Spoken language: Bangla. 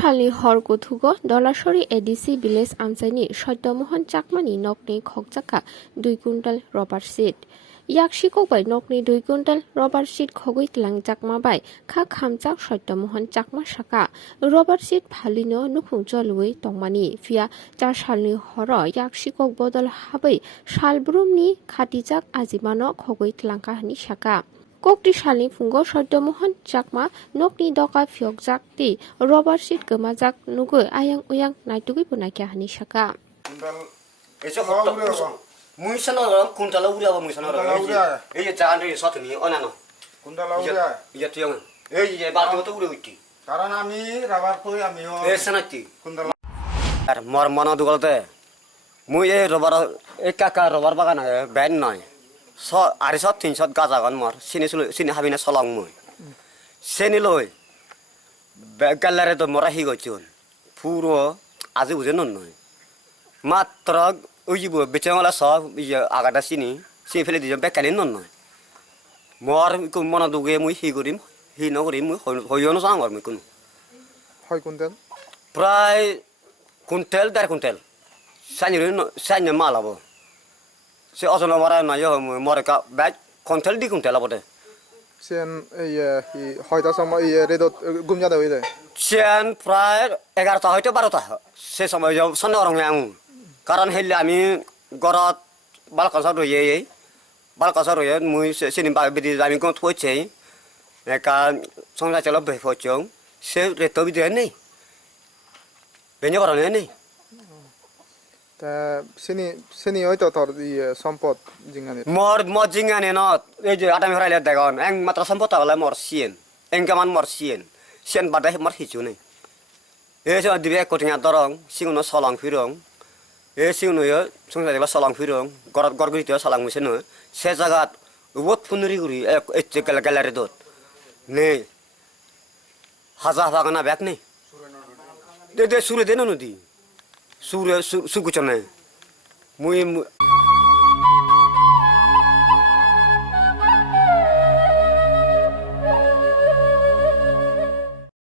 सालनि हर गथुगो दलाशरी एडिसि विलेज आमचाइनि सत्य मोहन चाकमानि नकनि खकजाखा 2 कुइन्टल रबार सीट याकशिको बै नकनि 2 कुइन्टल रबार सीट खगै तलां चाकमा बै खा खामचाक सत्य मोहन चाकमा साका रबार सीट फालिनो नुखुं जलुयै तंमानि फिया 4 सालनि हर याकशिको बदल हाबै सालब्रुमनि खातिजाक आजिमानो खगै तलांका हनि साका Kokti salni fungo Satya Mohan Chakma nokni doka phiyokjak ti rubber sheet gemajak nugo ayang uyang naitugui punakya hani saka. Eso muisano kuntala uria ba muisano ei jaan ri sotni onano kuntala uria iya tiang ei ba to uri uti karan ami rubber koi ami ho ei sanati kuntala ar mor mano dugolte mui ei rubber ekaka rubber bagan ban nai so ari sot 300 gajagan mor sini habina solong mui seni loi galare to mora hi gochun puro aji bujen nonnoi মাত্র ওইব বেচেলা সব আগাটা চিনি ফেলে দিয়ে বেকালি নয় মর মনে দুগে মুই হি করিম হি নকরিম মুই হইও না যাওঁ মুই কোনো হয় কুইন্টাল প্রায় কুইন্টাল 1.5 কুইন্টাল সাইনি মাল হব সে অজন মরা নাই মরে ব্যাগ কুইন্টাল 2 কুইন্টাল হব দে সেন এই হয়তো সময় রেদত গুম যাতে হই যায় সেন প্রায় 11টা হয়তো 12টা সে সময় সন্ধ্যা রং আমি কারণ হেলে আমি গরত বালকাসা রয়ে বালকাসা রয়ে মুই সিনি বিদি আমি কোন থইছে একা সংসার চালা বে ফচং সে রেতো বিদি নেই বেনে করনে নেই তা সিনি হয়তো তোর সম্পদ জিঙ্গানে মর জিঙ্গানে ন এই যে আটামি ফরাইলে দেখন এং মাত্র সম্পদ হলে মর সিয়েন এংকামান মর সিয়েন বাদাই মর হিচু নেই এই যে দিবে কোটিঙা দরং সিগুনো সলং ফিরং এ সিউনয় সংসার এবার সালাং ফিরং গরত গরগুরিতে সালাং মিছে নো সে জায়গা বহুত ফুনুরি গুরি এচ্ছে গ্যালারি দত নে হাজা বাগানা ব্যাক নেই দে সুরে দে নদী সুরে সুকুচনে মুই